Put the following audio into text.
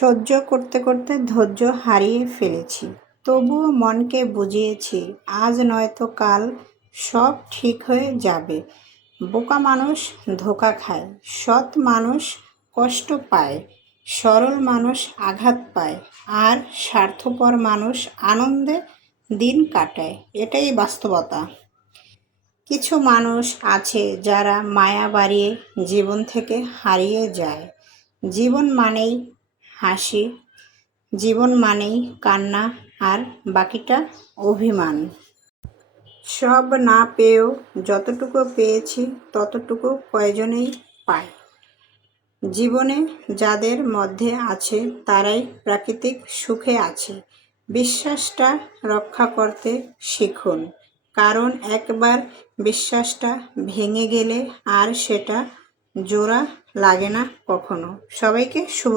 সহ্য করতে করতে ধৈর্য হারিয়ে ফেলেছি, তবুও মনকে বুঝিয়েছি আজ নয়তো কাল সব ঠিক হয়ে যাবে। বোকা মানুষ ধোঁকা খায়, সৎ মানুষ কষ্ট পায়, সরল মানুষ আঘাত পায়, আর স্বার্থপর মানুষ আনন্দে দিন কাটায়। এটাই বাস্তবতা। কিছু মানুষ আছে যারা মায়া বাড়িয়ে জীবন থেকে হারিয়ে যায়। জীবন মানেই হাসি, জীবন মানেই কান্না, আর বাকিটা অভিমান। সব না পেয়েও যতটুকু পেয়েছি ততটুকু কয়জনেই পায়। জীবনে যাদের মধ্যে আছে তারাই প্রাকৃতিক সুখে আছে। বিশ্বাসটা রক্ষা করতে শিখুন, কারণ একবার বিশ্বাসটা ভেঙে গেলে আর সেটা জোড়া লাগে না কখনো। সবাইকে শুভ